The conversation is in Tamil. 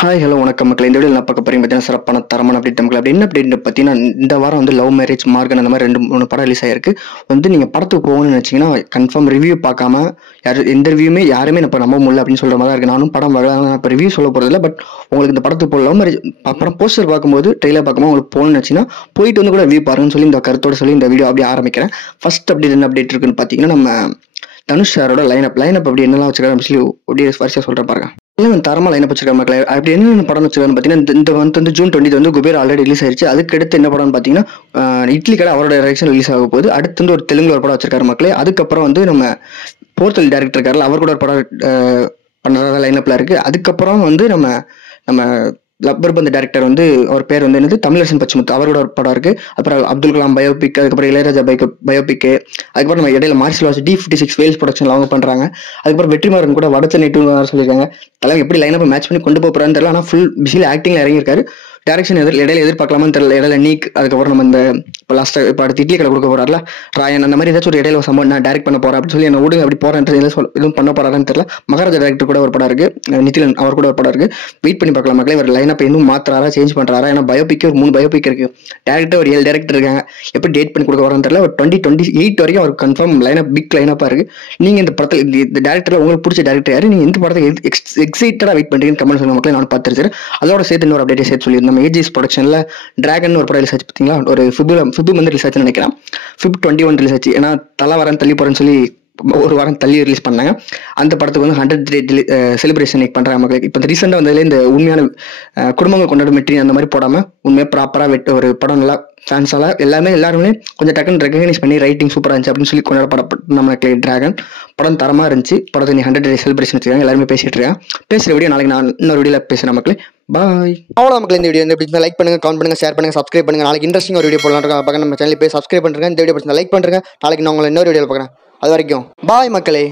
ஹாய் ஹலோ வணக்கம் மக்களே. இந்த வீடியோவில் நான் பார்க்க போகிறேன் பார்த்தீங்கன்னா சிறப்பான தரமான அப்டேட் மக்கள். அப்படி என்ன அப்டேட் பார்த்தீங்கன்னா, இந்த வாரம் வந்து லவ் மேரேஜ் மார்கன் அந்த மாதிரி 2-3 படம் ரிலீஸ் ஆயிருக்கு. நீங்கள் படத்துக்கு போகணும்னு நினச்சிங்கன்னா கன்ஃபார்ம் ரிவ்யூ பார்க்காம எந்த ரிவ்யூமே யாருமே இப்போ நம்ப முடியல அப்படின்னு சொல்கிற மாதிரி இருக்குது. நானும் படம் இப்போ ரிவ்யூ சொல்ல போகிறதில்ல. பட் உங்களுக்கு இந்த படத்துக்கு போக லவ் மேரேஜ் படம் போஸ்டர் பார்க்கும்போது ட்ரெயிலர் பார்க்கும்போது உங்களுக்கு போகணும்னு நினச்சிங்கன்னா போயிட்டு வந்து கூட ரிவ்யூ பாருங்கன்னு சொல்லி இந்த கருத்தோட சொல்லி இந்த வீடியோ அப்படியே ஆரம்பிக்கிறேன். ஃபர்ஸ்ட் அப்டேட் என்ன அப்டேட் இருக்குன்னு பார்த்தீங்கன்னா, நம்ம தனுஷ் சாரோட லைனப் அப்படி என்னெல்லாம் வச்சிருக்காரு சொல்லி அப்படியே வரிசையாக சொல்கிறேன் பாருங்க. தரமா லைனப் வச்சிருக்க மக்களே. அப்படி என்ன படம் வச்சிருக்கான்னு பார்த்தீங்கன்னா, இந்த மந்த் வந்து ஜூன் 20 வந்து குபேர் ஆல்ரெடி ரிலீஸ் ஆயிருச்சு. அதுக்கு அடுத்து என்ன படம்னு பார்த்தீங்கன்னா, இட்லி கடை அவரோட டைரக்ஷன் ரிலீஸ் ஆக போகுது. அடுத்து வந்து ஒரு தெலுங்கு ஒரு படம் வச்சிருக்காரு மக்களே. அதுக்கப்புறம் வந்து நம்ம போர்த்தல் டேரக்டர் இருக்காருல, அவர் கூட ஒரு படம் பண்ணுறதா லைனப்ல இருக்கு. அதுக்கப்புறம் வந்து நம்ம லப்பர் பந்து டேரக்டர் வந்து அவர் பேர் வந்து என்னது தமிழரசன் பச்சமுத்து, அவரோட ஒரு படம் இருக்கு. அப்புறம் அப்துல் கலாம் பயோபிக், அதுக்கப்புறம் இளையராஜா பயோபிக், அதுக்கப்புறம் நம்ம இடையில மார்ஷல் ஆர்ட்ஸ் D56 வேல்ஸ் ப்ரொடக்ஷன்ல அவங்க பண்றாங்க. அதுக்கப்புறம் வெற்றிமாறன் கூட வடச்சென்னை 2 சொல்லியிருக்காங்க. அதெல்லாம் எப்படி லைனப் மேட்ச் பண்ணி கொண்டு போறான்னு தெரியல. ஆனால் ஃபுல் பிஸியில் ஆக்டிங்ல இறங்கியிருக்காரு. டேரக்ஷன் இடையில எதிர்பார்க்கலாமான்னு தெரியல. இடையில நீக், அதுக்கப்புறம் நம்ம இந்த இப்போ லாஸ்ட்டாக இப்போ அடுத்து இட்லி கடை கொடுக்க போறாருல ராயன், அந்த மாதிரி ஏதாச்சும் ஒரு இடையில சம்பவம் நான் டேரக்ட் பண்ண போறேன் அப்படின்னு சொல்லி என்ன விடுங்க அப்படி போறேன் எதுவும் பண்ண போறாருன்னு தெரியல. மகாராஜா டேரக்டர் கூட ஒரு படம் இருக்கு, நிதிலன் அவர் கூட ஒரு படம் இருக்கு. வெயிட் பண்ணி பார்க்கலாம் மக்களே. ஒரு லைனப் இன்னும் மாத்திராரா சேஞ்ச் பண்றாரா? ஏன்னா பயோபிக் ஒரு 3 பயோபிக் இருக்கு. டேரக்டர் ஒரு 7 டேரக்டர் இருக்காங்க. எப்படி டேட் பண்ணி கொடுக்க வரான்னு தெரியல. ஒரு 2028 வரைக்கும் அவர் கன்ஃபார்ம் லைனப் பிக் லைனப்பா இருக்கு. நீங்க இந்த படத்தில் இந்த டேரக்டர்ல உங்களுக்கு பிடிச்ச டேரக்டர் யாரு? நீங்க இந்த படத்தை எக்ஸைட்டடா வெயிட் பண்றீங்கன்னு கமெண்ட் சொல்லுங்க மக்களே. நான் பார்த்துருச்சேன். அதோட சேர்த்து இன்னொரு அப்டேட் சேர்த்து சொல்லியிருந்தோம். நம்ம ஏஜிஎஸ் ப்ரொடக்ஷன்ல டிராகன் ஒரு படம் ரிலீஸ் ஆச்சு பார்த்தீங்களா? ஒரு ஃபிப் வந்து ரிலீஸ் ஆச்சுன்னு நினைக்கிறேன். Feb 21 ரிலீஸ் ஆச்சு. ஏன்னா தலை வரேன் தள்ளி போறேன்னு சொல்லி ஒரு வாரம் தள்ளி ரிலீஸ் பண்ணாங்க. அந்த படத்துக்கு வந்து 100th செலிப்ரேஷன் பண்றாங்க மக்களுக்கு. இப்போ ரீசெண்டா வந்ததுல இந்த உண்மையான குடும்பங்கள் கொண்டாடும் மெட்ரி அந்த மாதிரி போடாம உண்மையா ப்ராப்பரா ஒரு படம் நல்லா ஃபேன்ஸால எல்லாருமே கொஞ்சம் டக்குன்னு ரெகனைஸ் பண்ணி ரைட்டிங் சூப்பராக இருந்துச்சு அப்படின்னு சொல்லி கொண்டாடப்பட்ட நம்மளுக்கு டிராகன் படம் தரமா இருந்துச்சு. படத்தை நீ 100th செலிப்ரேஷன் வச்சுருக்காங்க. எல்லாருமே பேசிட்டு இருக்காங்க. பேசுகிற வீடியோ நாளைக்கு நான் இன்னொரு வீடியோவில் பேசுகிறேன் மக்களே. பாய். அவ்வளோ மக்கள், இந்த வீடியோ வந்து லைக் பண்ணுங்க, கமெண்ட் பண்ணுங்க, ஷேர் பண்ணுங்க, சப்ஸ்கிரைப் பண்ணுங்க. நாளைக்கு இன்ட்ரெஸ்டிங் ஒரு வீடியோ போடலாம் பார்க்க நம்ம சேனல் போய் சப்ஸ்கிரைப் பண்ணுங்க. இந்த வீடியோ லைக் பண்ணுங்க. நாளைக்கு நான் உங்களை இன்னொரு வீடியோவில் பார்க்குறேன். அது வரைக்கும் பாய் மக்களே.